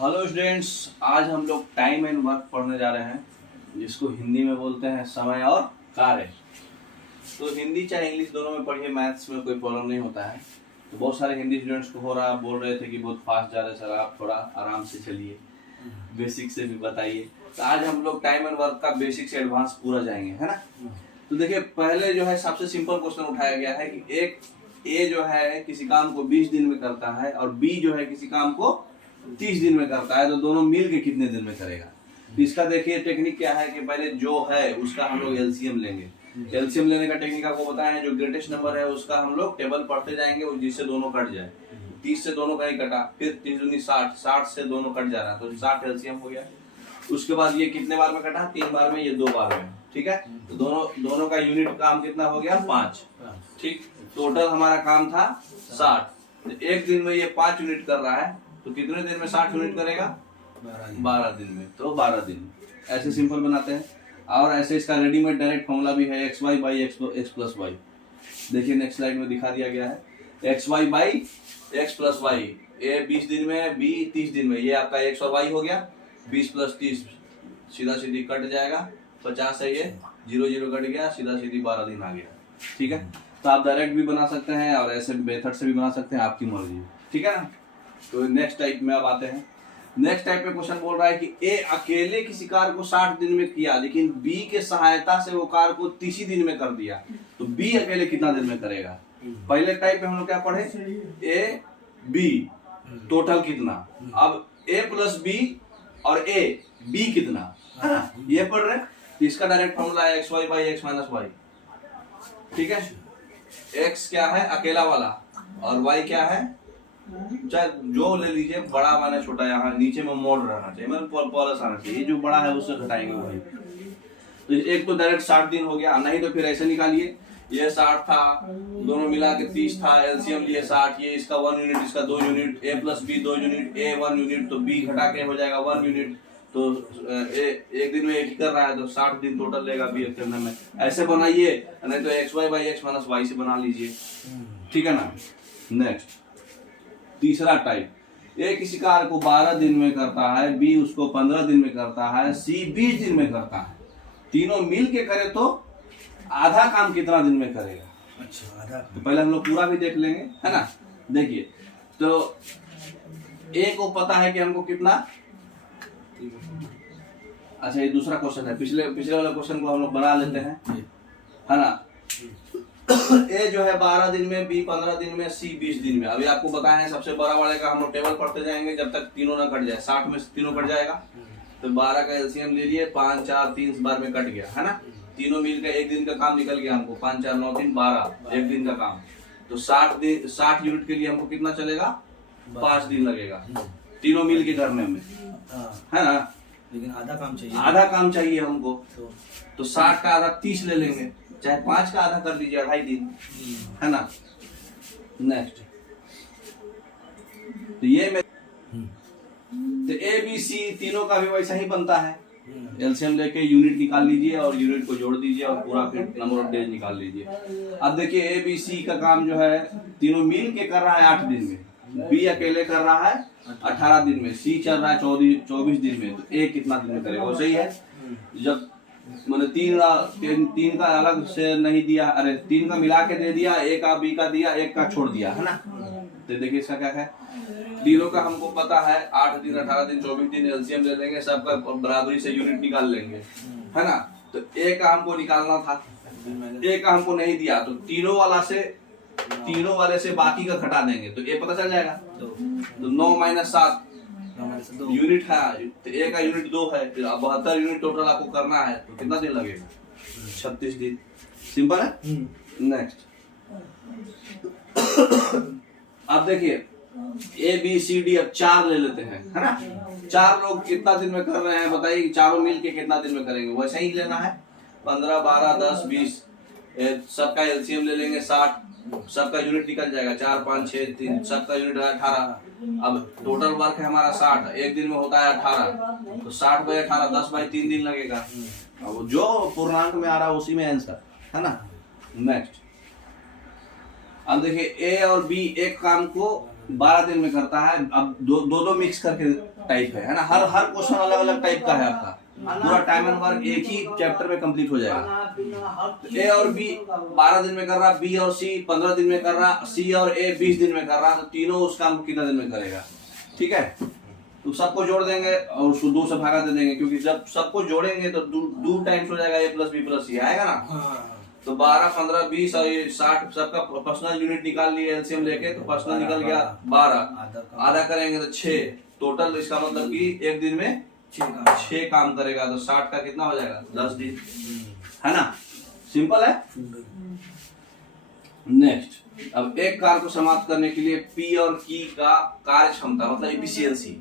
Hello students, आज हम लोग टाइम एंड वर्क पढ़ने जा रहे हैं, जिसको हिंदी में बोलते हैं समय और कार्य। तो हिंदी चाहे इंग्लिश दोनों में पढ़िए, मैथ्स में कोई प्रॉब्लम नहीं होता है। तो बहुत सारे हिंदी स्टूडेंट्स को हो रहा, बोल रहे थे कि बहुत फास्ट जा रहे सर, आप थोड़ा आराम से चलिए, बेसिक से भी बताइए। तो आज हम लोग टाइम एंड वर्क का बेसिक से एडवांस पूरा जाएंगे, है ना। तो देखिए, पहले जो है सबसे सिंपल क्वेश्चन उठाया गया है कि एक ए जो है किसी काम को 20 दिन में करता है और बी जो है किसी काम को 30 दिन में करता है, तो दोनों मिल के कितने दिन में करेगा। तो इसका देखिए टेक्निक क्या है कि पहले जो है उसका हम लोग एलसीएम लेंगे। एलसीएम लेने का टेक्निक आपको बताया है, जो ग्रेटेस्ट नंबर है उसका हम लोग टेबल पढ़ते जाएंगे जिससे दोनों कट जाए। 30 से दोनों का ही कटा, फिर 30 दूनी 60, 60 से दोनों कट जा रहा है तो 60 एलसीएम हो गया। उसके बाद ये कितने बार में कटा, 3 बार में, ये 2 बार में, ठीक है। तो दोनों का यूनिट काम कितना हो गया, 5, ठीक। टोटल हमारा काम था 60। तो एक दिन में ये 5 यूनिट कर रहा है, तो कितने दिन में 60 यूनिट करेगा, 12 दिन में। तो 12 दिन ऐसे सिंपल बनाते हैं। और ऐसे इसका रेडीमेड डायरेक्ट फॉर्मूला भी है, x Y by x plus y. देखिए नेक्स्ट स्लाइड में दिखा दिया गया है, x Y by x plus y. A 20 दिन में, बी 30 दिन में, ये आपका एक्स और वाई हो गया। 20 प्लस 30 सीधा सीधी कट जाएगा, 50 है, ये 0 0 कट गया, सीधा सीधी 12 दिन आ गया, ठीक है। तो आप डायरेक्ट भी बना सकते हैं और ऐसे मेथड से भी बना सकते हैं, आपकी मर्जी, ठीक है ना। तो नेक्स्ट टाइप में अब आते हैं। नेक्स्ट टाइप में क्वेश्चन बोल रहा है कि ए अकेले किसी कार्य को 60 दिन में किया, लेकिन बी के सहायता से वो कार्य को 30 दिन में कर दिया, तो बी अकेले कितना दिन में करेगा। पहले टाइप में हम लोग क्या पढ़े, ए बी टोटल कितना। अब ए प्लस बी और ए बी कितना, है ना, ये पढ़ रहे हैं। तो इसका डायरेक्ट फॉर्मूला है x Y by X minus Y, ठीक है। एक्स क्या है, अकेला वाला, और वाई क्या है, चाहे जो ले लीजिए, बड़ा माने छोटा, यहाँ नीचे में मोड़ रहना चाहिए, मतलब प्लस आना चाहिए, जो बड़ा है उससे घटाएंगे वही। तो एक तो डायरेक्ट 60 दिन हो गया, नहीं तो फिर ऐसे निकालिए, ये 60 था, दोनों मिला के 30 था, एलसीएम लिए 60, ये इसका 1 यूनिट, इसका 2 यूनिट, ए प्लस बी 2 यूनिट, ए 1 यूनिट, तो बी घटा के हो जाएगा 1 यूनिट। तो एक दिन में एक ही कर रहा है, तो 60 दिन टोटल लेगा बी करने में। ऐसे बनाइए, नहीं तो X Y by X minus Y से बना लीजिए, ठीक है ना। नेक्स्ट तीसरा टाइप, ए किसी कार्य को 12 दिन में करता है, बी उसको 15 दिन में करता है, सी 20 दिन में करता है। तीनों मिल के करे तो आधा काम कितना दिन में करेगा। अच्छा, आधा। तो पहले हम लोग पूरा भी देख लेंगे, है ना। देखिए, तो ए को पता है कि हमको कितना, अच्छा ये दूसरा क्वेश्चन है, पिछले वाले क्वेश्चन को हम लोग बना लेते हैं, है ना। ए जो है 12 दिन में, बी 15 दिन में, सी 20 दिन में। अभी आपको बताया है सबसे बड़ा वाले का हम लोग टेबल पढ़ते जाएंगे जब तक तीनों ना कट जाए। 60 में तीनों कट जाएगा, तो 12 का एलसीएम ले लिए, 5 4 3 बार में कट गया, है ना। तीनों मिलकर एक दिन का काम निकल गया हमको, 5 4 9 3 12, एक दिन का काम। तो 60 यूनिट के लिए हमको कितना चलेगा, 5 दिन लगेगा, तीनों मिल के करने में, है ना। लेकिन आधा काम चाहिए हमको, तो 60 का आधा 30 ले लेंगे, चाहे 5 का आधा कर लीजिए, 2.5 दिन, है ना। नेक्स्ट, तो ये में तो ए बी सी तीनों का भी वैसा ही बनता है। एलसीएम लेके यूनिट निकाल लीजिए और यूनिट को जोड़ दीजिए और पूरा फिर नंबर ऑफ डेज निकाल लीजिए। अब देखिए, ए बी सी का काम जो है तीनों मिल के कर रहा है 8 दिन में, बी अकेले कर रहा है 18 दिन में, सी चल रहा है 24 दिन में। तो ए कितना दिन में करेगा, वो सही है। जब मैंने तीन का अलग से नहीं दिया, अरे 3 का मिला के दे दिया, ए का बी का दिया, एक का छोड़ दिया, है ना। तो देखिए इसका क्या है, तीनों का हमको पता है 8 दिन 18 दिन 24 दिन, एलसीएम ले लेंगे, सबका बराबरी से यूनिट निकाल लेंगे, है ना। तो ए का हमको निकालना था, ए का हमको नहीं दिया, तो तीनों वाले से बाकी का घटा देंगे, तो ए पता चल जाएगा। तो 9 - 7 यूनिट है, तो ए का यूनिट 2 है, फिर 72 यूनिट टोटल आपको करना है, तो कितना दिन लगेगा, 36 दिन। सिंपल है। नेक्स्ट, अब देखिए ए बी सी डी, अब 4 ले लेते हैं, है ना। 4 लोग कितना दिन में कर रहे हैं बताइए, चारों मिल के कितना दिन में करेंगे, वैसे ही लेना है। 15 12 10 20, सबका एलसीएम ले लेंगे 60, सबका यूनिट निकल जाएगा, 4 5 6 3, सबका यूनिट है 18। अब टोटल वर्क है हमारा 60, एक दिन में होता है 18, तो 60 बाई 18 10 बाई 3 दिन लगेगा। अब जो पूर्णांक में आ रहा है उसी में आंसर, है ना। नेक्स्ट, अब देखिए ए और बी एक काम को 12 दिन में करता है। अब दो मिक्स करके टाइप है ना, हर क्वेश्चन अलग अलग टाइप का है आपका। पूरा टाइम एंड वर्क एक ही चैप्टर में कंप्लीट हो जाएगा। ए और बी 12 दिन में कर रहा, बी और सी 15 दिन में कर रहा, सी और ए 20 दिन में कर रहा, तो तीनों उस काम को कितना दिन में करेगा। ठीक है, तो सबको जोड़ देंगे और उसको 2 से भागा दे देंगे, क्योंकि जब सबको जोड़ेंगे तो 2 टाइम्स हो जाएगा ए प्लस बी प्लस सी आएगा ना। तो 12, 15, 20 और ये 60 सबका पर्सनल यूनिट निकाल लिए एलसीएम लेके, तो पर्सनल निकल गया 12, आधा करेंगे तो 6 टोटल। इसका मतलब कि एक दिन में 6 काम करेगा, तो 60 का कितना हो जाएगा 10 दिन, है ना। सिंपल है। नेक्स्ट, अब एक कार्य को समाप्त करने के लिए पी और की का कार्य क्षमता मतलब इफिशियंसी,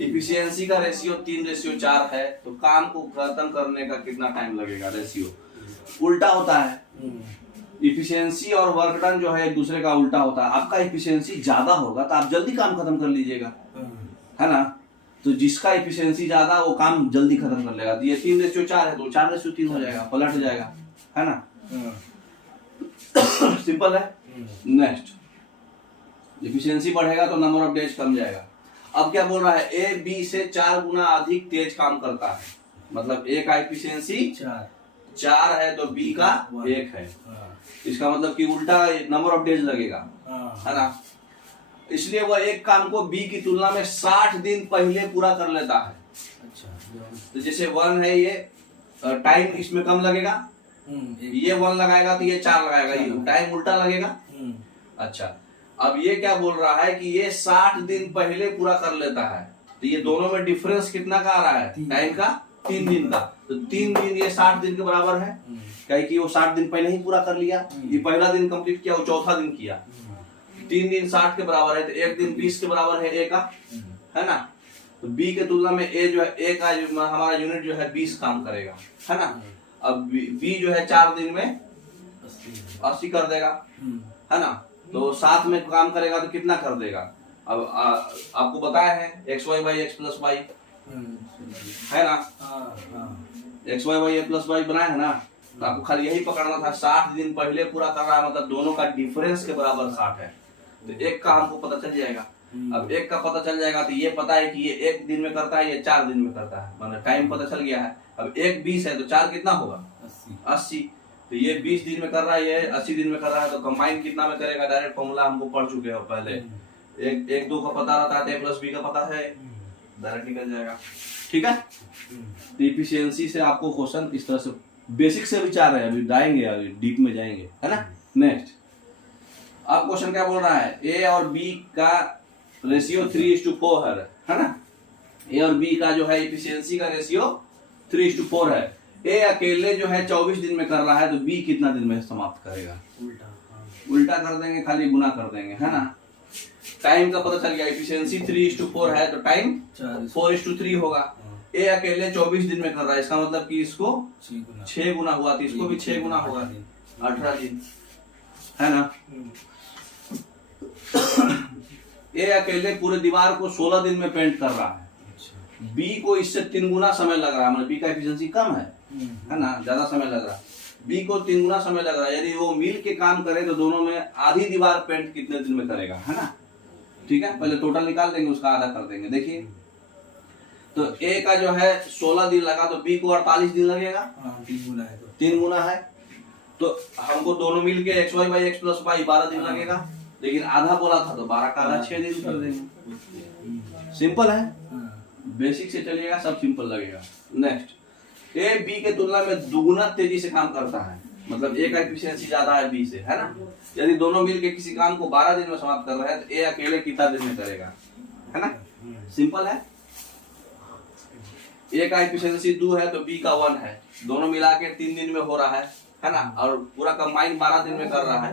इफिशियंसी का रेशियो 3:4 है, तो काम को खत्म करने का कितना टाइम लगेगा। रेशियो उल्टा होता है, इफिशियंसी और वर्क डन जो है एक दूसरे का उल्टा होता है। आपका इफिशियंसी ज्यादा होगा तो आप जल्दी काम खत्म कर लीजिएगा, है ना। तो जिसका इफिशियंसी ज्यादा वो काम जल्दी खत्म कर लेगा। तो ये 3:4 है तो 4:3 हो जाएगा, पलट जाएगा, है ना। सिंपल है। नेक्स्ट, इफिशियंसी बढ़ेगा तो नंबर ऑफ डेज कम जाएगा। अब क्या बोल रहा है, ए बी से 4 गुना अधिक तेज काम करता है, मतलब ए का इफिशियंसी 4 है तो बी का 1 है। इसका मतलब कि उल्टा नंबर ऑफ डेज लगेगा, है ना। इसलिए वह एक काम को बी की तुलना में 60 दिन पहले पूरा कर लेता है। तो जैसे 1 है, ये टाइम इसमें कम लगेगा, ये 1 लगाएगा तो ये 4 लगाएगा, ये टाइम उल्टा लगेगा। अच्छा, अब ये क्या बोल रहा है कि ये 60 दिन पहले पूरा कर लेता है, तो ये दोनों में डिफरेंस कितना का आ रहा है, टाइम का 3 दिन का। तो 3 दिन ये 60 दिन के बराबर है, क्या कि वो 60 दिन पहले ही पूरा कर लिया। ये पहला दिन कंप्लीट किया, वो चौथा दिन किया। 3 दिन 60 के बराबर है, तो 1 दिन 20 के बराबर है ए का, है ना। तो बी के तुलना में ए जो है, ए का हमारा यूनिट जो है 20 काम करेगा, है ना। अब बी जो है 4 दिन में 80 कर देगा, है ना। तो 7 में काम करेगा तो कितना कर देगा। अब आपको बताया है xy/x+y, है ना। xy/a+y बनाया है ना, तो आपको खाली यही पकड़ना था। 60 दिन पहले पूरा कर रहा है, मतलब दोनों का डिफरेंस के बराबर 60 है, तो एक का हमको पता चल जाएगा। अब एक का पता चल जाएगा तो ये पता है कि ये 1 दिन में करता है, ये 4 दिन में करता है, मतलब टाइम पता चल गया है। अब 1 20 है तो 4 कितना होगा 80, तो ये 20 दिन में कर रहा है, ये 80 दिन में कर रहा है, तो कंबाइन कितना में करेगा। डायरेक्ट फॉर्मूला हमको पढ़ चुके हो पहले, 1 2 का पता रहता है, तो a प्लस बी का पता है, डायरेक्ट निकल जाएगा। ठीक है, तो इफिशियंसी से आपको क्वेश्चन इस तरह से बेसिक से विचार है, अभी जाएंगे, अभी डीप में जाएंगे, है ना। नेक्स्ट, अब क्वेश्चन क्या बोल रहा है, ए और बी का रेशियो 3:4 है ना। ए और बी का जो है इफिशियंसी का रेशियो 3:4 है। ए अकेले जो है 24 दिन में कर रहा है, तो बी कितना दिन में समाप्त करेगा। उल्टा कर देंगे, खाली गुना कर देंगे, है ना। टाइम का पता चल गया, इफिशियंसी 3:4 है, तो टाइम 4:3 होगा। ए अकेले 24 दिन में कर रहा है, इसका मतलब कि इसको 6 गुना हुआ, तो इसको भी 6 गुना होगा, 18 दिन, है ना। ए अकेले पूरे दीवार को 16 दिन में पेंट कर रहा है, बी को इससे 3 गुना समय लग रहा है, मतलब बी का एफिशिएंसी कम है ना, ज्यादा समय लग रहा है। बी को 3 गुना समय लग रहा है, यदि वो मिल के काम करे तो दोनों में आधी दीवार पेंट कितने दिन में करेगा, है ना। ठीक है, पहले टोटल निकाल देंगे, उसका आधा कर देंगे। देखिए, तो ए का जो है 16 दिन लगा, तो बी को 48 दिन लगेगा, 3 गुना है, तो हमको दोनों मिल के xy/x+y 12 दिन लगेगा, लेकिन आधा बोला था तो 12 का आधा 6 दिन कर देंगे। सिंपल है, बेसिक से चलिएगा, सब सिंपल लगेगा। नेक्स्ट, ए बी के तुलना में दुगुना तेजी से काम करता है, मतलब ए का एफिशिएंसी ज्यादा है बी से, है ना। यदि दोनों मिलके किसी काम को 12 दिन में समाप्त कर रहे हैं, तो ए अकेले कितना दिन में करेगा, है ना। सिंपल है। ए का एफिशिएंसी 2 है तो बी का 1 है, दोनों मिला के 3 दिन में हो रहा है ना, और पूरा कंबाइन 12 दिन में कर रहा है,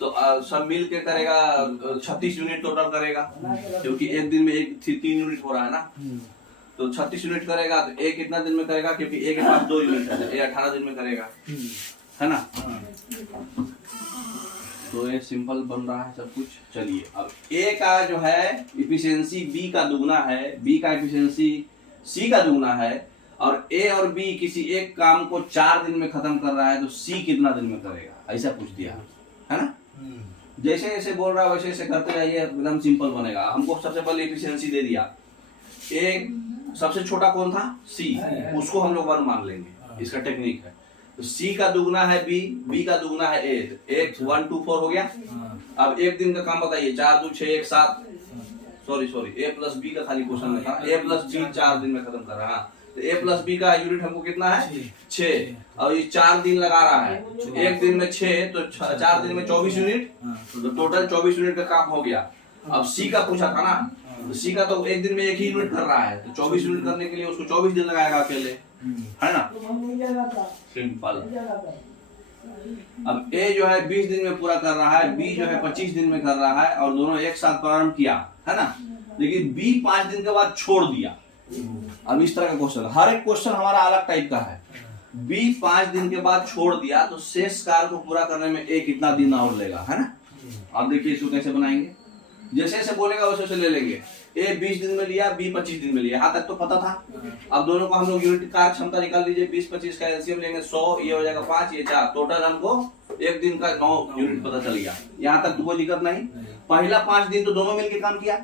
तो सब मिल के करेगा 36 यूनिट टोटल करेगा, क्योंकि एक दिन में 3 यूनिट हो रहा है ना, तो 36 यूनिट करेगा। तो ए कितना दिन में करेगा, क्योंकि ए के पास 2 यूनिट है, ए 18 दिन में करेगा, है ना। तो ये सिंपल बन रहा है सब कुछ। चलिए, अब ए का जो है इफिशियंसी बी का दुगुना है, बी का इफिशियंसी सी का दुगुना है, और ए और बी किसी एक काम को 4 दिन में खत्म कर रहा है, तो सी कितना दिन में करेगा, ऐसा पूछ दिया, है ना। जैसे जैसे बोल रहा है वैसे वैसे करते जाइए, एकदम सिंपल बनेगा। हमको सबसे पहले एफिशिएंसी दे दिया, एक सबसे छोटा कौन था, सी, उसको हम लोग 1 मान लेंगे, इसका टेक्निक है। तो सी का दुगना है बी, बी का दुगना है ए, एक 1 2 4 हो गया। अब एक दिन का काम बताइए, 4 2 6 1 7, सॉरी ए प्लस बी का खाली क्वेश्चन में था, ए प्लस बी 4 दिन में खत्म कर रहा है। तो ए प्लस बी का यूनिट हमको कितना है, 6, और ये 4 दिन लगा रहा है, एक दिन में 6, तो 4 दिन में 24 यूनिट, तो टोटल 24 यूनिट का काम हो गया। अब सी का पूछा था ना, तो सी का तो एक दिन में 1 ही यूनिट कर रहा है, तो 24 यूनिट करने के लिए उसको 24 दिन लगाएगा अकेले, है ना, सिंपल। अब ए जो है 20 दिन में पूरा कर रहा है, बी जो है 25 दिन में कर रहा है, और दोनों एक साथ प्रारंभ किया, है ना, लेकिन बी 5 दिन के बाद छोड़ दिया। अब इस तरह का क्वेश्चन, हर एक क्वेश्चन हमारा अलग टाइप का है। बी 5 दिन के बाद छोड़ दिया, तो शेष कार्य को पूरा करने में ए कितना दिन और लेगा, है ना। अब देखिए इसको कैसे बनाएंगे, जैसे जैसे बोलेगा वैसे वैसे ले लेंगे। ए 20 दिन में लिया, बी 25 दिन में लिया, यहाँ तक तो पता था। अब दोनों को हम लोग यूनिट कार्य क्षमता निकाल लीजिए, 20 25 का एलसीएम लेंगे 100, ये हो जाएगा 5, ये 4, टोटल हमको एक दिन का 9 यूनिट पता चल गया। यहाँ तक तो कोई दिक्कत नहीं। पहला 5 दिन तो दोनों मिलकर काम किया,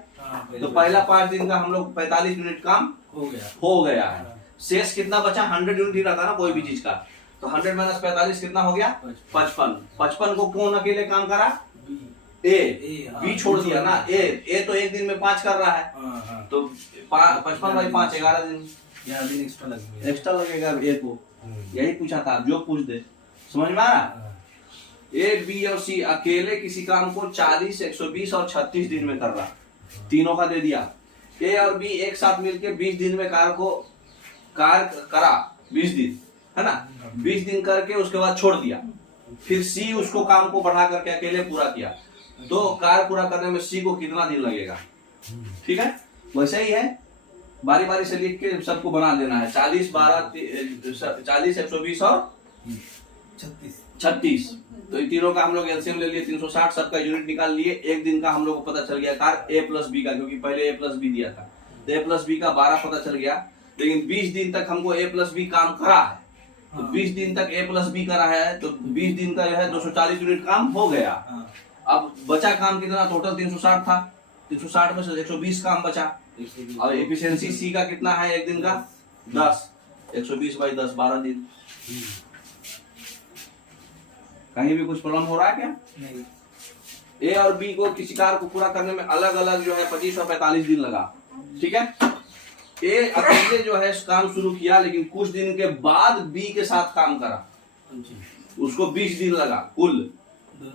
तो पहला 5 दिन का हम लोग 45 यूनिट काम हो गया है। शेष कितना बचा, 100 यूनिट ही रहता ना कोई भी चीज का, तो 100 माइनस 45 कितना हो गया, 55। 55 को कौन अकेले काम करा, ए, बी छोड़ दिया ना, ए तो एक दिन में 5 कर रहा है, तो 55 बाई 5 11 दिन एक्स्ट्रा लगेगा ए को। यही पूछा था, जो पूछ दे, समझ में आ रहा। ए बी और सी अकेले किसी काम को 40 120 और 36 दिन में कर रहा, तीनों का दे दिया। ए और बी एक साथ मिलके 20 दिन में कार्य करा, 20 दिन, है ना, 20 दिन करके उसके बाद छोड़ दिया। फिर सी उसको काम को बढ़ा करके अकेले पूरा किया, तो कार्य पूरा करने में सी को कितना दिन लगेगा, ठीक है। वैसे ही है, बारी बारी से लिख के सबको बना देना है। 40 12 40 120 और 36, तो इन तीनों का हम लोग एलसीएम ले लिए 360, सबका यूनिट निकाल लिए। एक दिन का हम लोग को पता चल गया कार्य ए प्लस बी का, क्योंकि पहले ए प्लस बी दिया था, तो ए प्लस बी का 12 पता चल गया। लेकिन 20 दिन तक हमको ए प्लस बी काम करा है, तो 20 दिन तक ए प्लस बी करा है, तो 20 दिन का जो है 240 यूनिट काम हो गया। अब बचा काम कितना, टोटल 360 था, 360 में से 120 काम बचा। और एफिशिएंसी सी का कितना है, एक दिन का 10, 120 बाई 10 12 दिन। कहीं भी कुछ प्रॉब्लम हो रहा है क्या, नहीं। ए और बी को किसी कार्य को पूरा करने में अलग अलग जो है 25 और 45 दिन लगा, ठीक है। ए अकेले जो है काम शुरू किया, लेकिन कुछ दिन के बाद बी के साथ काम करा, उसको 20 दिन लगा कुल।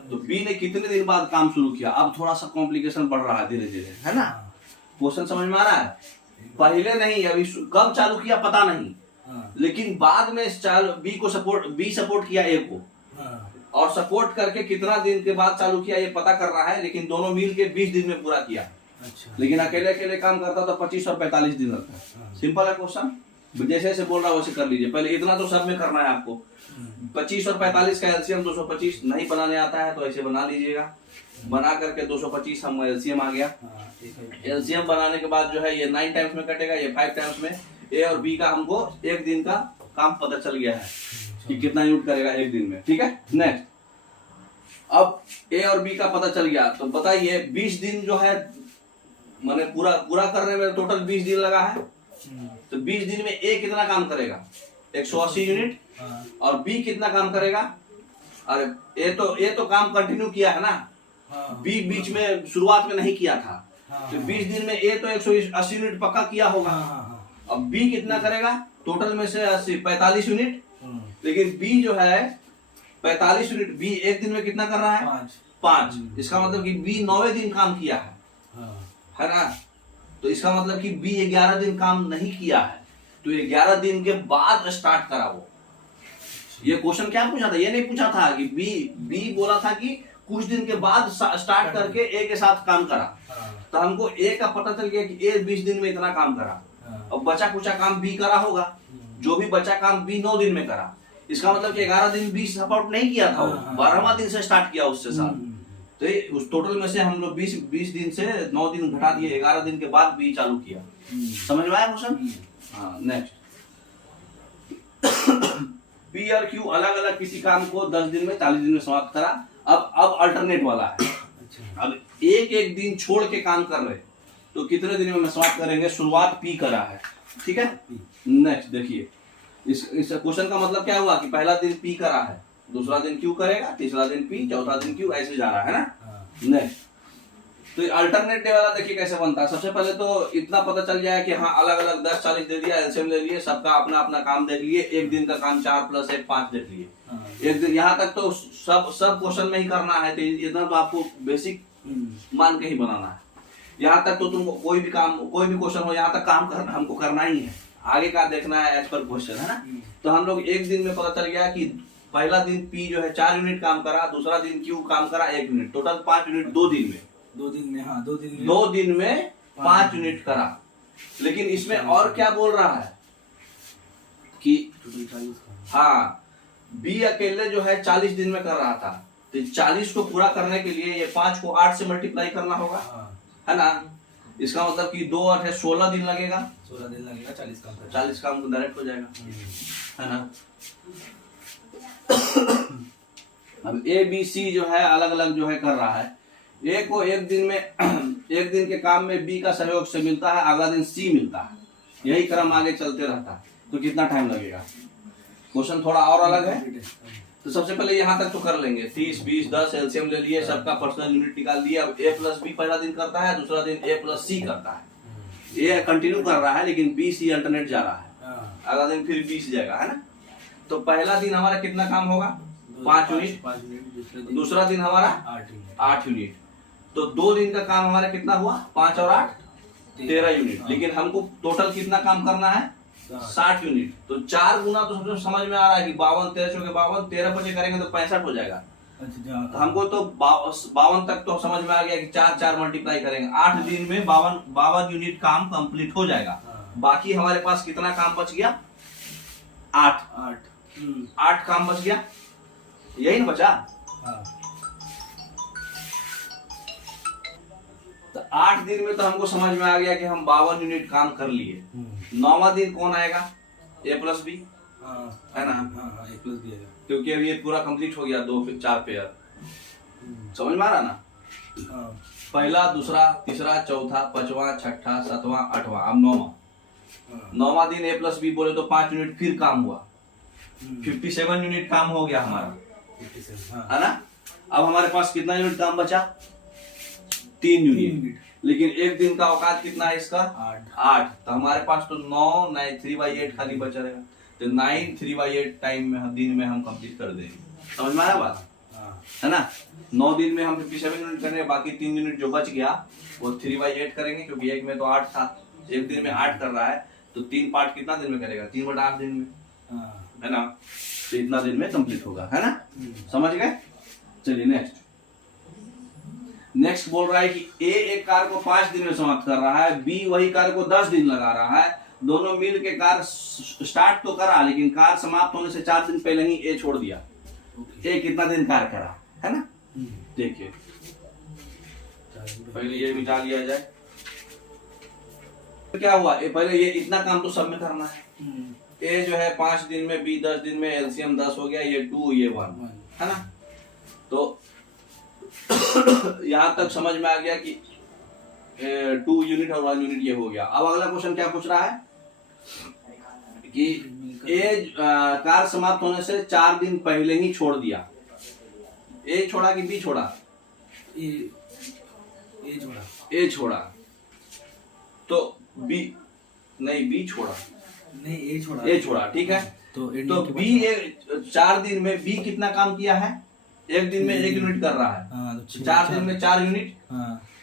तो बी ने कितने दिन बाद काम शुरू किया, अब थोड़ा सा कॉम्प्लिकेशन बढ़ रहा है धीरे धीरे, है ना। क्वेश्चन समझ में आ रहा है, पहले नहीं, अभी कब चालू किया पता नहीं, लेकिन बाद में बी सपोर्ट किया ए को, और सपोर्ट करके कितना दिन के बाद चालू किया ये पता कर रहा है, लेकिन दोनों मिल के 20 दिन में पूरा किया। अच्छा। लेकिन अकेले अकेले काम करता तो 25 और 45 दिन लगता है। सिंपल है क्वेश्चन, जैसे जैसे बोल रहा है वैसे कर लीजिए। पहले इतना तो सब में करना है आपको। 25 और 45 का एलसीएम 225, नहीं बनाने आता है तो ऐसे बना लीजिएगा। बना करके 225 हम एलसीएम आ गया। एलसीएम बनाने के बाद जो है ये 9 टाइम्स में कटेगा, ये 5 टाइम्स में। ए और बी का हमको एक दिन का काम पता चल गया है कि कितना यूज करेगा एक दिन में, ठीक है। नेक्स्ट, अब ए और बी का पता चल गया, तो बताइए 20 दिन जो है मैंने पूरा करने में टोटल 20 दिन लगा है, तो 20 दिन में ए कितना काम करेगा, 180 यूनिट, और बी कितना काम करेगा, अरे ए तो काम कंटिन्यू किया है ना, बी बीच में शुरुआत में नहीं किया था, तो 20 दिन में ए तो 180 यूनिट पक्का किया होगा। अब बी कितना करेगा, टोटल में से 45 यूनिट, लेकिन बी जो है 45 यूनिट, बी एक दिन में कितना कर रहा है, 5। इसका मतलब कि बी 9वें दिन काम किया है ना। तो इसका मतलब कि बी 11 दिन काम नहीं किया है, तो 11 दिन के बाद स्टार्ट करा वो। ये क्वेश्चन क्या पूछा था, ये नहीं पूछा था कि बी बोला था कि कुछ दिन के बाद स्टार्ट करके ए के साथ काम करा, तो हमको ए का पता चल गया कि ए 20 दिन में इतना काम करा। अब बचा कुचा काम बी करा होगा, जो भी बचा काम बी 9 दिन में करा। इसका मतलब कि 11 दिन बी सपोर्ट नहीं किया था, 12वां दिन से स्टार्ट किया उससे साथ। तो उस टोटल में से हम लोग 20 दिन से 9 दिन घटा दिए, 11 दिन के बाद बी चालू किया। समझ में आया क्वेश्चन। हाँ, नेक्स्ट, पी और क्यू अलग अलग किसी काम को 10 दिन में 40 दिन में समाप्त करा। अब अल्टरनेट वाला है, अब एक एक दिन छोड़ के काम कर रहे, तो कितने दिन में समाप्त करेंगे? शुरुआत पी करा है, ठीक है। नेक्स्ट देखिए, इस क्वेश्चन का मतलब क्या हुआ कि पहला दिन पी करा है, दूसरा दिन क्यू करेगा, तीसरा दिन पी, चौथा दिन क्यू, ऐसे जा रहा है ना। नेक्स्ट, तो अल्टरनेट डे वाला देखिए कैसे बनता है। सबसे पहले तो इतना पता चल जाए कि हाँ अलग अलग 10 40 दे दिया, एलसीएम ले लिए, सबका अपना अपना काम देख लिए, एक दिन का काम 4 + 1 5 देख लिए। एक दिन यहाँ तक तो सब क्वेश्चन में ही करना है, तो इतना तो आपको बेसिक मान के ही बनाना है। यहाँ तक तो तुमको कोई भी क्वेश्चन हो, यहाँ तक काम करना हमको करना ही है, आगे का देखना है एज पर क्वेश्चन, है ना। तो हम लोग एक दिन में पता चल गया कि पहला दिन पी जो है 4 यूनिट काम करा, दूसरा दिन क्यू काम करा 1 यूनिट, टोटल 5 यूनिट 2 दिन में 2 दिन में 5 यूनिट करा। लेकिन इसमें और क्या बोल रहा है कि हाँ बी अकेले जो है 40 दिन में कर रहा था, तो 40 को पूरा करने के लिए ये 5 को 8 से मल्टीप्लाई करना होगा, है ना। इसका मतलब कि 2 8 है 16 दिन लगेगा, 40 काम तो डायरेक्ट हो जाएगा, है ना। अब ए बी सी जो है अलग अलग जो है कर रहा है। ए को एक दिन में एक दिन के काम में बी का सहयोग से मिलता है, अगला दिन सी मिलता है, यही क्रम आगे चलते रहता है। तो कितना टाइम लगेगा? क्वेश्चन थोड़ा और अलग है। तो सबसे पहले यहाँ तक तो कर लेंगे, 30 20 10 एलसीएम ले लिए, सबका पर्सनल यूनिट निकाल दिए। अब ए प्लस बी पहला दिन करता है, दूसरा दिन ए प्लस सी करता है। ए कंटिन्यू कर रहा है लेकिन बी सी अल्टरनेट जा रहा है, अगला दिन फिर बी सी जाएगा, है ना। तो पहला दिन हमारा कितना काम होगा? 5 यूनिट। दूसरा दिन हमारा 8 यूनिट। तो 2 दिन का काम हमारा कितना हुआ? 5 और 8 13 यूनिट। लेकिन हमको टोटल कितना काम करना है? 60 यूनिट। तो 4 गुना तो सबसे समझ में आ रहा है कि 52 13 के 52 13 बजे करेंगे तो 65 हो जाएगा। तो हमको तो 52 तक तो समझ में आ गया कि 4 4 मल्टीप्लाई करेंगे, 8 दिन में 52 यूनिट काम कंप्लीट हो जाएगा। बाकी हमारे पास कितना काम बच गया? 8 काम बच गया, यही ना बचा। तो 8 दिन में तो हमको समझ में आ गया कि हम 52 यूनिट काम कर लिए। 9वां दिन कौन आएगा? ए प्लस बी, है ना। ए प्लस बी आएगा क्योंकि अब ये पूरा कंप्लीट हो गया, 2 4 पेयर। समझ में आ रहा ना? पहला दूसरा तीसरा चौथा पांचवा छठा सातवां आठवां, अब 9वां दिन ए प्लस बी बोले तो 5 यूनिट फिर काम हुआ, 57 यूनिट काम हो गया हमारा, है ना। अब हमारे पास कितना यूनिट काम बचा? 3 यूनिट। लेकिन एक दिन का औकात कितना है इसका? 8। तो हमारे पास तो 9 9 3/8 खाली बचा रहेगा। तो 9 3/8 टाइम में दिन में हम कंप्लीट कर देंगे। समझ में आया बात? है ना। 9 दिन में हम 57 यूनिट करेंगे, बाकी 3 यूनिट जो बच गया वो 3/8 करेंगे, क्योंकि एक में तो 8 था, एक दिन में 8 कर रहा है, तो 3 पार्ट कितना दिन में करेगा? 3/8 दिन में, है ना। तो इतना दिन में कंप्लीट होगा, है ना। समझ गए? चलिए नेक्स्ट बोल रहा है कि ए एक कार्य को 5 दिन में समाप्त कर रहा है, बी वही कार्य को 10 दिन लगा रहा है। दोनों मिल के कार्य स्टार्ट तो करा, लेकिन कार्य समाप्त होने से 4 दिन पहले ही ए छोड़ दिया। ए कितना दिन कार्य करा, है ना। देखिए पहले ये मिटा लिया जाए, तो क्या हुआ? पहले ये इतना काम तो सब में करना है। ए जो है 5 दिन में, बी 10 दिन में, एलसीएम 10 हो गया, ये 2 ये 1, है ना। तो यहां तक समझ में आ गया कि 2 यूनिट और 1 यूनिट ये हो गया। अब अगला क्वेश्चन क्या पूछ रहा है कि ए कार्य समाप्त होने से 4 दिन पहले ही छोड़ दिया। ए छोड़ा कि बी छोड़ा? ए छोड़ा। तो बी नहीं, बी छोड़ा नहीं, ए छोड़ा, ठीक है। तो बी 4 दिन में बी कितना काम किया है? एक दिन में 1 यूनिट कर रहा है, तो 4 दिन में 4 यूनिट।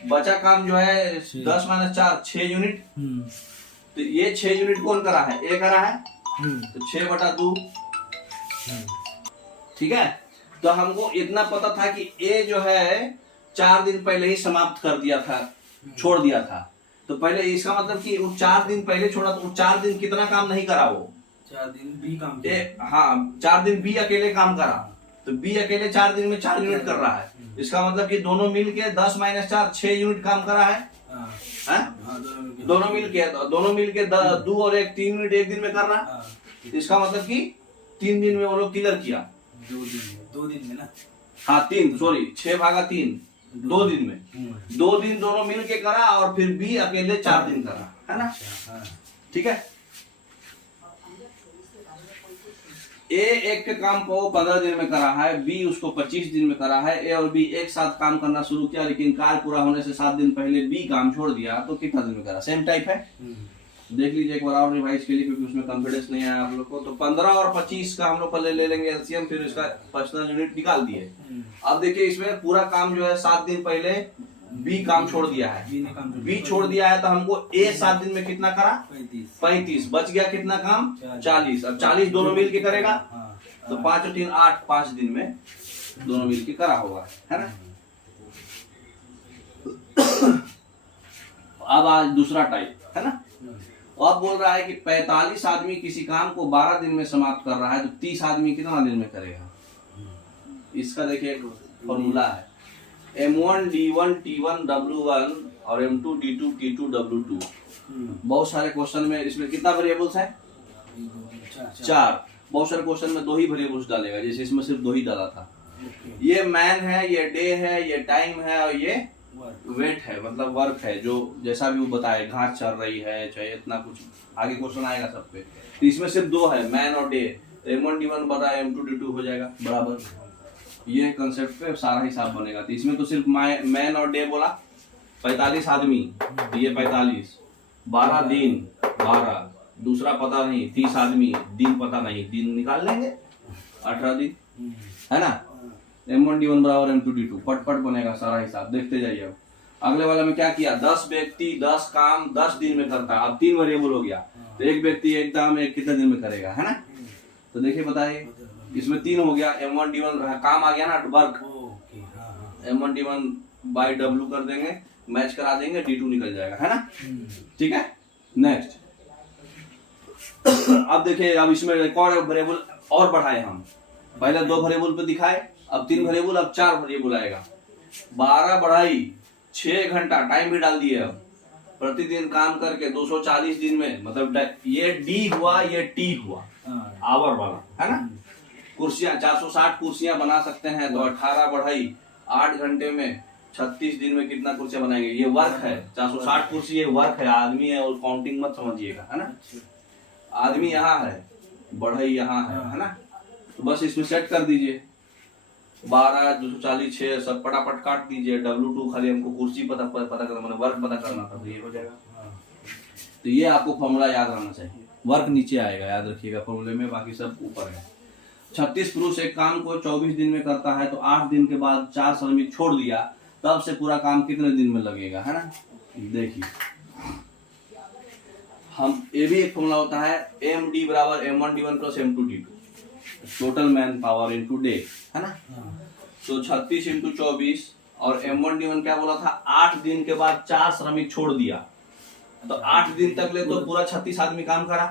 बचा काम जो है 10 - 4 6 यूनिट। तो ये 6 यूनिट कौन करा है? ए करा है, तो 6/2, ठीक है। तो हमको इतना पता था कि ए जो है 4 दिन पहले ही समाप्त कर दिया था, छोड़ दिया था। तो पहले इसका मतलब कि वो 4 दिन पहले छोड़ा, तो 4 दिन कितना काम नहीं करा? वो 4 दिन बी काम किया। हाँ, 4 दिन बी अकेले काम करा, तो बी अकेले 4 दिन में 4 यूनिट कर रहा है। इसका मतलब कि दोनों मिल के 10 - 4 6 यूनिट काम करा है। दोनों मिल के 2 और 1 3 यूनिट एक दिन में कर रहा है। इसका मतलब कि 3 दिन में वो लोग क्लियर किया। 2 दिन में ना। हाँ 3, सॉरी 6/3 2 दिन में 2 दिन दोनों मिल के करा और फिर बी अकेले 4 दिन करा, है ना। ठीक है। ए एक के काम को 15 दिन में करा है, बी उसको 25 दिन में करा है। ए और बी एक साथ काम करना शुरू किया, लेकिन कार्य पूरा होने से 7 दिन पहले बी काम छोड़ दिया, तो कितना दिन में करा? सेम टाइप है। देख लीजिए एक बार और रिवाइज के लिए, क्योंकि उसमें कॉन्फिडेंस नहीं आया आप लोग को। तो 15 और 25 का हम लोग पहले ले लेंगे एलसीएम, फिर इसका पर्सनल यूनिट निकाल दिए। अब देखिए इसमें पूरा काम जो है 7 दिन पहले बी काम छोड़ दिया है, बी छोड़ दिया है, तो हमको ए 7 दिन में कितना करा? 35। बच गया कितना काम? 40। अब 40 दोनों मिल के करेगा, तो 5 और 3 8, 5 दिन में दोनों मिल के करा होगा, है ना। अब आज दूसरा टाइप, है ना। अब बोल रहा है कि 45 आदमी किसी काम को 12 दिन में समाप्त कर रहा है, तो 30 आदमी कितना दिन में करेगा? इसका देखिए एक फॉर्मूला है, M1 D1 T1 W1 और M2 D2 T2 W2। बहुत सारे क्वेश्चन में इसमें कितना वेरिएबल्स है? 4। बहुत सारे क्वेश्चन में 2 ही वेरिएबल्स डालेगा, जैसे इसमें सिर्फ 2 ही डाला था। ये मैन है, ये डे है, ये टाइम है, और ये वेट है, मतलब वर्क है, जो जैसा भी वो बताए, घास चल रही है, चाहे इतना कुछ आगे क्वेश्चन आएगा सब पे। तो इसमें सिर्फ 2 है, मैन और डे। M1 D1 बता M2 D2 हो जाएगा बराबर। ये कंसेप्ट पे सारा हिसाब बनेगा। तो इसमें तो सिर्फ मैन और डे बोला, 45 आदमी, ये 45, 12 दिन 12, दूसरा पता नहीं, 30 आदमी, दिन पता नहीं, दिन निकाल लेंगे, 18 दिन, है ना। M1 D1 बराबर M2 D2, पट बनेगा सारा हिसाब। देखते जाइए। अब अगले वाले में क्या किया? 10 व्यक्ति 10 काम 10 दिन में करता है। अब 3 वेरिएबल हो गया, तो एक व्यक्ति एक काम एक कितने दिन में करेगा, है ना। तो देखिए बताइए, इसमें 3 हो गया। M1 D1 काम आ गया ना, work. M1 D1 by W कर देंगे, मैच करा देंगे, D2 निकल जाएगा, है ना। ठीक है। नेक्स्ट अब देखिए, अब इसमें एक और वेरिएबल और बढ़ाए हम। पहले 2 वेरिएबल पे दिखाए, अब 3 वेरिएबल, अब 4 वेरिएबल आएगा। 12 बढ़ाई 6 घंटा टाइम भी डाल दिए। अब प्रतिदिन काम करके 240 दिन में, मतलब ये डी हुआ, ये टी हुआ, आवर वाला, है ना। कुर्सियां 460 कुर्सियां बना सकते हैं, तो 18 बढ़ाई 8 घंटे में 36 दिन में कितना कुर्सियां बनाएंगे? ये वर्क है, 460 कुर्सी ये वर्क है, आदमी है, और काउंटिंग मत समझिएगा, है ना। आदमी यहाँ है, बढ़ई यहाँ है ना। तो बस इसमें सेट कर दीजिए, 12 240 6 सब फटाफट काट दीजिए। W2 खाली हमको कुर्सी पता करना, मैंने वर्क पता करना था, तो ये हो जाएगा। तो ये आपको फॉर्मूला याद रहना चाहिए। वर्क नीचे आएगा, याद रखिएगा फॉर्मूले में, बाकी सब ऊपर है। 36 पुरुष एक काम को 24 दिन में करता है, तो 8 दिन के बाद 4 श्रमिक छोड़ दिया, तब से पूरा काम कितने दिन में लगेगा, है ना। देखिए हम, ये भी एक फॉर्मूला होता है, MD बराबर M1 D1 plus M2 D2, total man power into day, है ना। तो 36 इंटू 24, और M1 D1 क्या बोला था? 8 दिन के बाद 4 श्रमिक छोड़ दिया, तो 8 दिन तक ले तो पूरा 36 आदमी काम करा।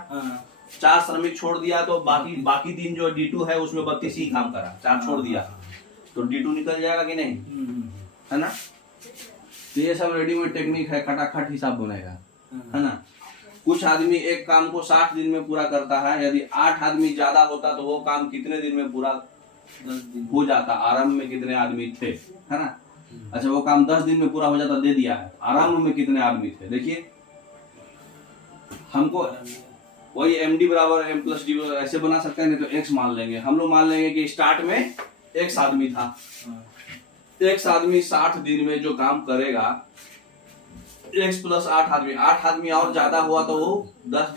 4 श्रमिक छोड़ दिया, तो बाकी दिन जो D2 है उसमें 32 ही काम करा, 4 छोड़ दिया, तो D2 निकल जाएगा कि नहीं, है ना। तो ये सब रेडीमेड टेक्निक है, खटाखट हिसाब बनेगा, है ना। कुछ आदमी एक काम को 60 दिन में पूरा करता है, यदि 8 आदमी ज्यादा होता तो वो काम कितने दिन में पूरा हो जाता? आरंभ में कितने आदमी थे, है ना। अच्छा, वो काम 10 दिन में पूरा हो जाता, दे दिया है। आरंभ में कितने आदमी थे? देखिए हमको वही MD बराबर M प्लस D ऐसे बना सकते हैं, नहीं तो X मान लेंगे। हम लोग मान लेंगे कि स्टार्ट में X आदमी था, X आदमी 60 दिन में जो काम करेगा, X प्लस 8 आदमी, 8 आदमी और ज्यादा हुआ तो वो 10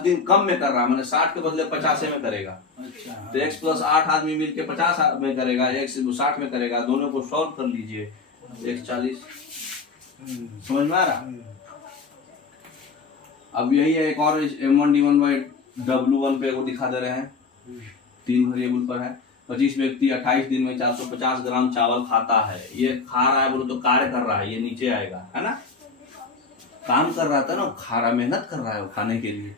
दिन कम में कर रहा, मैंने 60 के बदले 50 में करेगा। अच्छा, तो X प्लस 8 आदमी मिलके 50 में करेगा, X 60 में करेगा। दोनों को सॉल्व कर लीजिए, X 40। समझ में आ रहा? अब यही है, एक और M1 D1 बाई W1 पे वो दिखा दे रहे हैं, 3 वेरिएबल पर है। 25 व्यक्ति 28 दिन में 450 ग्राम चावल खाता है। ये खा रहा है बोलो तो कार्य कर रहा है, ये नीचे आएगा, है ना। काम कर रहा था ना, खा रहा, मेहनत कर रहा है वो खाने के लिए।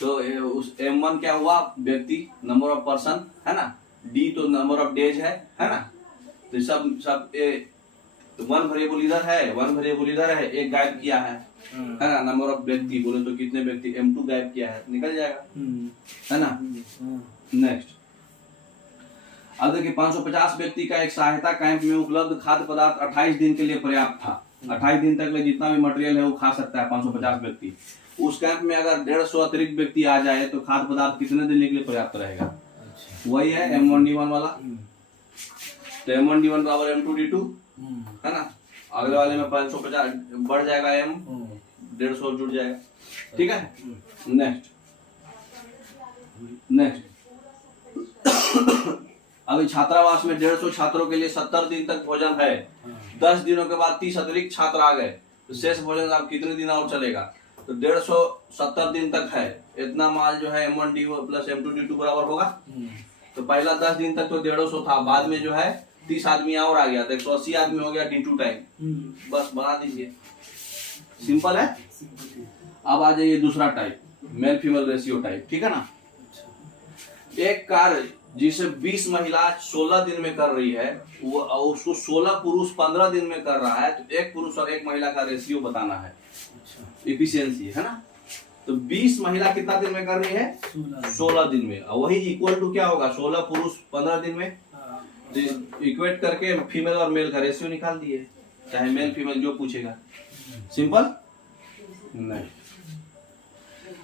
तो उस M1 क्या हुआ? व्यक्ति, नंबर ऑफ पर्सन, है ना। D तो नंबर ऑफ डेज है ना। तो सब 1 वेरिएबल इधर है, 1 वेरिएबल इधर है, एक गायब किया है ना। नंबर ऑफ व्यक्ति बोले तो कितने व्यक्ति? M2 गायब किया है, निकल जाएगा, है ना। नेक्स्ट, अब देखिए 550 व्यक्ति का एक सहायता कैंप में उपलब्ध खाद्य पदार्थ 28 दिन के लिए पर्याप्त था। 28 दिन तक जितना भी मटेरियल है वो खा सकता है 550 व्यक्ति। उस कैंप में अगर 150 अतिरिक्त व्यक्ति आ जाए तो खाद्य पदार्थ कितने दिन के लिए पर्याप्त रहेगा? वही है M1D1 वाला। तो M1D1 बराबर M2D2 है ना। अगले वाले में 550 बढ़ जाएगा, M 150 जुड़ जाएगा। ठीक है, नेक्स्ट अभी छात्रावास में 150 छात्रों के लिए 70 दिन तक भोजन है। 10 दिनों के बाद 30 अतिरिक्त छात्र आ गए तो शेष भोजन अब कितने दिन और चलेगा? तो 150 दिन तक है। इतना माल जो है M1D1 प्लस M2D2 बराबर होगा। तो पहला 10 दिन तक तो 150 था, बाद में जो है 30 आदमी और आ गया तो 180 आदमी हो गया D2 टाइप। बस बना दीजिए, सिंपल है। अब आ जाइए दूसरा type, male female ratio type. ठीक है ना। एक कार्य जिसे 20 महिला 16 दिन में कर रही है वो उसको 16 पुरुष 15 दिन में कर रहा है, तो एक पुरुष और एक महिला का रेशियो बताना है। एफिशिएंसी है ना। तो 20 महिला कितना दिन में कर रही है? 16 दिन में। और वही इक्वल टू क्या होगा? 16 पुरुष 15 दिन में। तो इक्वेट करके फीमेल और मेल का रेशियो निकाल दिए, चाहे मेल फीमेल जो पूछेगा। सिंपल नहीं।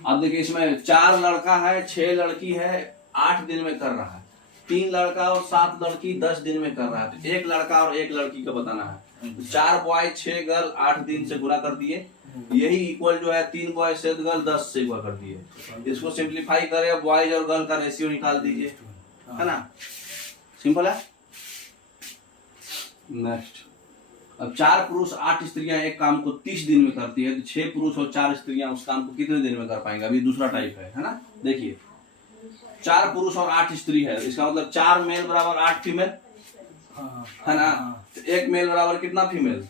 अब देखिए इसमें 4 लड़का है 6 लड़की है 8 दिन में कर रहा है। 3 लड़का और 7 लड़की 10 दिन में कर रहा है। तो एक लड़का और एक लड़की का बताना है। तो 4 बॉय 6 गर्ल 8 दिन से गुणा कर दिए, यही इक्वल जो है 3 बॉय 7 गर्ल 10 से गुणा कर दिए। इसको सिंप्लीफाई करें, बॉयज और गर्ल का रेशियो निकाल दीजिए, है ना। सिंपल है। नेक्स्ट, अब 4 पुरुष 8 स्त्रियां एक काम को 30 दिन में करती है, तो 6 पुरुष और 4 स्त्रियां उस काम को कितने दिन में कर पाएंगे? अभी दूसरा टाइप है ना। देखिए 4 पुरुष और 8 स्त्री है, इसका मतलब 4 मेल बराबर 8 फीमेल है ना। तो एक मेल बराबर कितना फीमेल?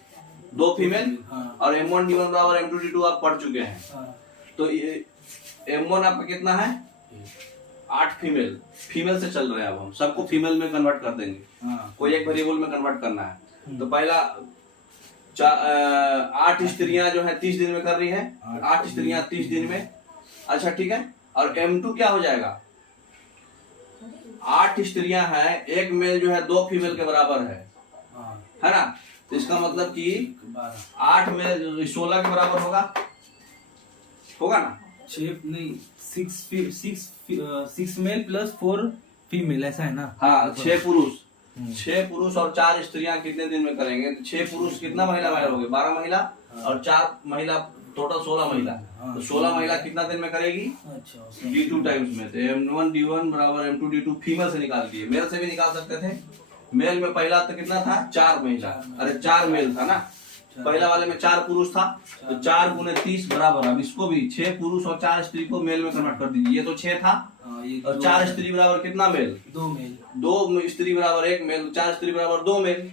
2 फीमेल। और M1D1 बराबर M2D2 आप पढ़ चुके हैं। तो ये M1 आपका कितना है? 8 फीमेल। फीमेल से चल रहे हैं, अब हम सबको फीमेल में कन्वर्ट कर देंगे। कोई एक वेरिएबल में कन्वर्ट करना है। तो पहला 8 स्त्रियां जो है 30 दिन में कर रही है। 8 स्त्रियां 30 दिन में। अच्छा ठीक है। और M2 क्या हो जाएगा? 8 स्त्रियां हैं, एक मेल जो है 2 फीमेल के बराबर है ना। तो इसका मतलब कि 8 मेल 16 के बराबर होगा ना। 6 मेल प्लस 4 फीमेल ऐसा है ना। हाँ, 6 पुरुष और 4 स्त्रियां कितने दिन में करेंगे? तो 6 पुरुष कितना महिला हो गए? 12 महिला। और 4 महिला टोटल 16 महिला। तो 16 महिला कितना दिन में करेगी? D2 टाइम्स में। तो M1D1 बराबर M2D2 फीमेल से निकाल दिए। मेल से भी निकाल सकते थे। मेल में पहला तो कितना था? 4 महिला। अरे 4 मेल था ना। पहला वाले में 4 पुरुष था, तो 4 गुने 30 बराबर। अब इसको भी 6 पुरुष और 4 स्त्री को मेल में कन्वर्ट कर दीजिए। ये तो 6 था और 4 स्त्री बराबर कितना मेल? 2 मेल। 2 स्त्री बराबर 1 मेल, 4 स्त्री बराबर 2 मेल।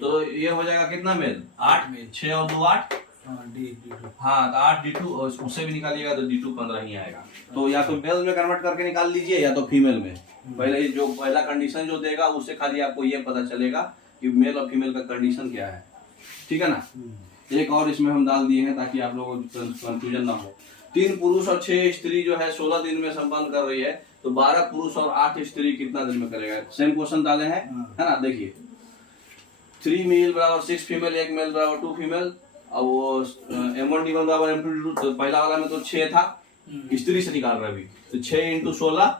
तो ये हो जाएगा कितना मेल? 8 मेल। 6 और 2 8। हाँ, तो 8 D2 और उससे भी निकालिएगा तो D2 15 ही आएगा। तो या तो मेल में कन्वर्ट करके निकाल लीजिए या तो फीमेल में। पहले जो पहला कंडीशन जो देगा उससे खाली आपको ये पता चलेगा कि मेल और फीमेल का कंडीशन क्या है। ठीक है ना। एक और इसमें हम डाल दिए हैं ताकि आप लोगों को कंफ्यूजन ना हो। 3 पुरुष और 6 स्त्री जो है 16 दिन में संपन्न कर रही है, तो 12 पुरुष और 8 स्त्री कितना दिन में करेगा? सेम क्वेश्चन डाले हैं, है ना। देखिए 3 मेल बराबर 6 फीमेल, 1 मेल बराबर 2 फीमेल। अब वो M1D1 बराबर M2D2। तो पहला वाला में तो 6 था, स्त्री से निकाल रहे अभी। तो 6 × 16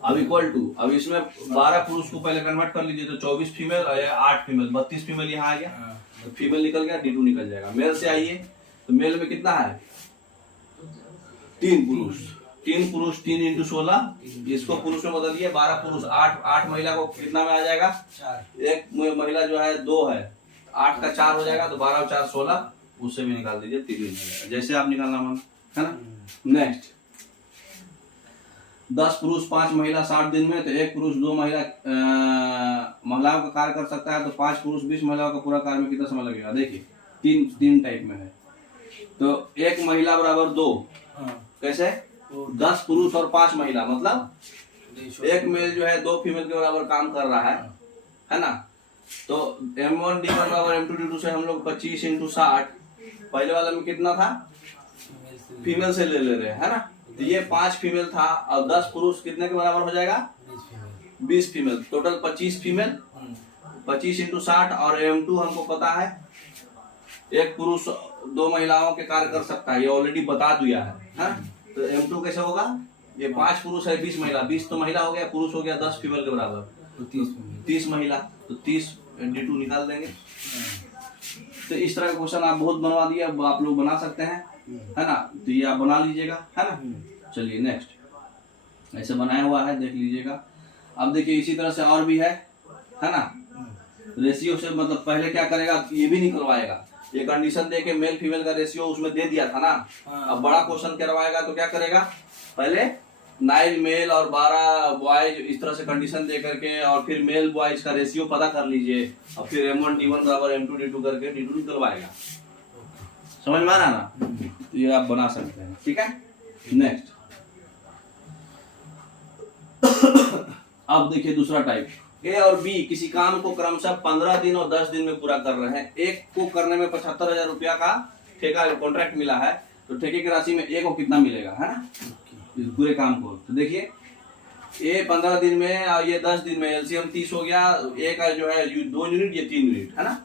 अब इक्वल टू, अब इसमें 12 पुरुष को पहले कन्वर्ट कर लीजिए तो 24 फीमेल और 8 फीमेल, 32 फीमेल यहाँ आ गया। तो फीमेल निकल गया, D2 निकल जाएगा। मेल से आइए तो मेल में कितना है? 3 पुरुष। 3 × 16, इसको पुरुष में बदल दिए। 12 पुरुष 8 महिला को कितना में आ जाएगा? 4। एक महिला जो है 2 है, 8 का 4 हो जाएगा। तो 12 और 4 16, उससे भी निकाल दीजिए, 3 मिल जाएगा। जैसे आप निकालना मन है ना। नेक्स्ट, 10 पुरुष 5 महिला 60 दिन में, तो 1 पुरुष 2 महिलाओं का कार्य कर सकता है। तो 5 पुरुष 20 महिलाओं का पूरा कार्य में कितना समय लगेगा? देखिए 3 टाइप में है। तो 1 महिला बराबर 2। कैसे? 10 पुरुष और 5 महिला, मतलब 1 मेल जो है 2 फीमेल के बराबर काम कर रहा है ना। तो M1D1 बराबर M2D2 से हम लोग 25 × 60, पहले वाला में कितना था? फीमेल से ले रहे हैं, है ना। तो ये 5 फीमेल था और 10 पुरुष कितने के बराबर हो जाएगा? 20 फीमेल, टोटल 25 फीमेल, 25 इंटू 60 और M2 हमको पता है एक पुरुष 2 महिलाओं के कार्य कर सकता है, ये ऑलरेडी बता दिया है, हाँ? तो M2 कैसे होगा, ये 5 पुरुष है 20 महिला, 20 तो महिला हो गया, पुरुष हो गया 10 फीमेल के बराबर, तो 30 महिला, तो 30 D2 निकाल देंगे। तो इस तरह का क्वेश्चन आप बहुत बनवा दिए, अब आप लोग बना सकते हैं, है ना, तो ये आप बना लीजिएगा, है ना। चलिए नेक्स्ट, ऐसे बनाया हुआ है, देख लीजिएगा। अब देखिए इसी तरह से और भी है ना, रेशियो से मतलब पहले क्या करेगा, ये भी निकलवाएगा, ये कंडीशन दे के मेल फीमेल का रेशियो उसमें दे दिया था ना, अब बड़ा क्वेश्चन करवाएगा तो क्या करेगा, पहले 9 मेल और 12 बॉयज, इस तरह से कंडीशन दे करके और फिर मेल बॉयज का रेशियो पता कर लीजिए, और फिर M1 D1 बराबर M2 D2 करके D2 निकलवाएगा। समझ में आ रहा ना, तो ये आप बना सकते हैं, ठीक है। नेक्स्ट अब देखिए दूसरा टाइप, ए और बी किसी काम को क्रमशः 15 दिन और 10 दिन में पूरा कर रहे हैं। एक को करने में 75,000 रुपया का ठेका कॉन्ट्रैक्ट मिला है, तो ठेके की राशि में ए को कितना मिलेगा, है ना, पूरे काम को। तो देखिए ए 15 दिन में और ये 10 दिन में, एलसीएम 30 हो गया, ए का जो है 2 यूनिट, ये 3 यूनिट, है ना,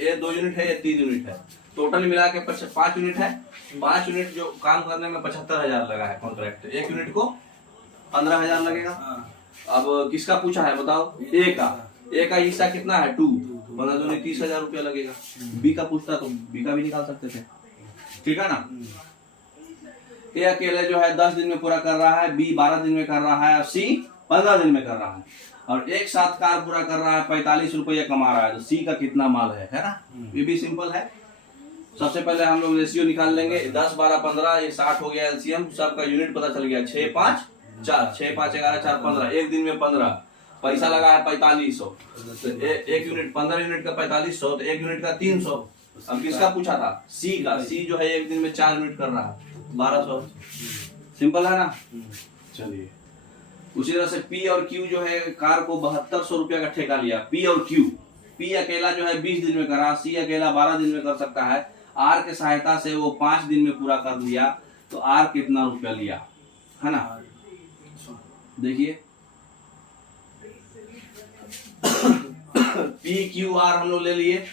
ये 2 यूनिट है, ये 3 यूनिट है, टोटल मिला के 5 यूनिट है। 5 यूनिट जो काम करने में 75,000 लगा है कॉन्ट्रैक्ट, 1 यूनिट को 15,000 लगेगा। अब किसका पूछा है बताओ, ए का हिस्सा कितना है 2, 15 दूनी 30,000 रुपया लगेगा। बी का पूछता तो बी का भी निकाल सकते थे, ठीक है ना। ए अकेले जो है 10 दिन में पूरा कर रहा है, बी 12 दिन में कर रहा है, और सी 15 दिन में कर रहा है, और एक साथ कार पूरा कर रहा है, 45 रुपया कमा रहा है, तो सी का कितना माल है ना। ये भी सिंपल है। सबसे पहले हम लोग रेशियो निकाल लेंगे, 10 12 15, ये 60 हो गया एलसीएम, सबका यूनिट पता चल गया, 6 5 4, 6 5 11 4 15, एक दिन में 15, पैसा लगा है 4500, तो एक यूनिट 15 यूनिट का 4500, तो एक यूनिट का 300। अब किसका पूछा था, सी का, सी जो है एक दिन में 4 यूनिट कर रहा है, 1200। सिंपल है ना। चलिए उसी तरह से पी और क्यू जो है कार को 7200 रुपया का ठेका लिया, पी और क्यू, पी अकेला जो है 20 दिन में करा, सी अकेला 12 दिन में कर सकता है, आर के सहायता से वो 5 दिन में पूरा कर लिया, तो आर कितना रुपया लिया, है ना। देखिए पी क्यू आर हम लोग ले लिए,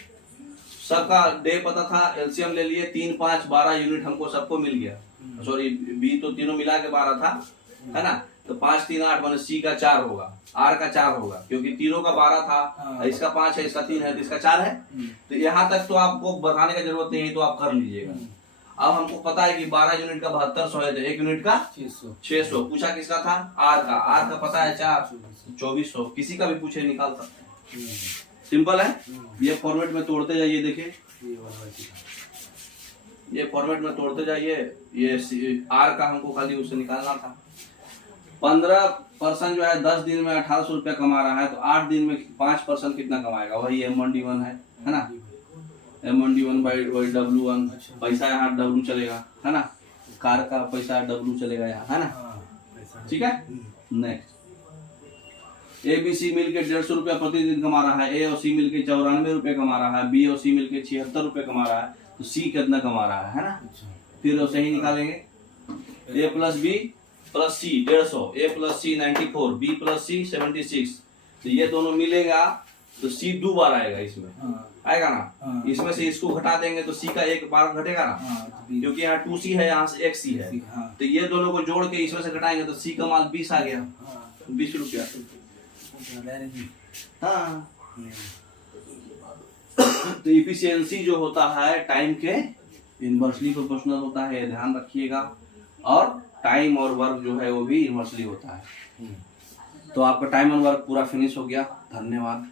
सबका डे पता था, एलसीएम ले लिए, 3 5 12 यूनिट हमको सबको मिल गया, सॉरी बी तो तीनों मिला के 12 था, है ना, तो 5 3 8 माने सी का 4 होगा, आर का 4 होगा, क्योंकि तीनों का 12 था, इसका 5 है, इसका 3 है, तो इसका 4 है। तो यहाँ तक तो आपको बताने का जरूरत नहीं है, तो आप कर लीजिएगा। अब हमको पता है कि 12 यूनिट का 7200 है, तो 1 यूनिट का 600। पूछा किसका था, आर का पता है 4, 2400, किसी का भी पूछे निकाल सकते हैं, सिंपल है। ये फॉर्मेट में तोड़ते जाइए, देखिए ये फॉर्मेट में तोड़ते जाइए, ये आर का हमको खाली उससे निकालना था। 15% जो है 10 दिन में 1800 रुपया कमा रहा है, तो 8 दिन में 5% कितना कमाएगा, वही M1 D1 है ना, M1 D1 बाई W1, पैसा यहाँ W चलेगा, है ना, कार का पैसा W चलेगा यहाँ, है ना, ठीक है। नेक्स्ट ए बी सी मिलके 150 रुपया प्रतिदिन कमा रहा है, ए और सी मिलके 94 रुपये कमा रहा है, बी और सी मिलके 76 रुपये कमा रहा है, तो सी कितना कमा रहा है ना। फिर उसे ही निकालेंगे, ए प्लस बी प्लस सी 150, ए प्लस सी 94, बी प्लस सी 76, तो ये दोनों मिलेगा तो सी 2 बार आएगा, इसमें आएगा ना, इसमें से इसको घटा देंगे तो सी का 1 बार घटेगा ना, क्योंकि यहाँ 2C है, यहाँ से 1C है, तो ये दोनों को जोड़ के इसमें से घटाएंगे तो सी का माल 20 आ गया, 20 रुपया। हाँ तो इफिशियंसी जो होता है टाइम के इनवर्सली प्रोपोर्शनल होता है, ध्यान रखिएगा, और टाइम और वर्क जो है वो भी इनवर्सली होता है। तो आपका टाइम और वर्क पूरा फिनिश हो गया, धन्यवाद।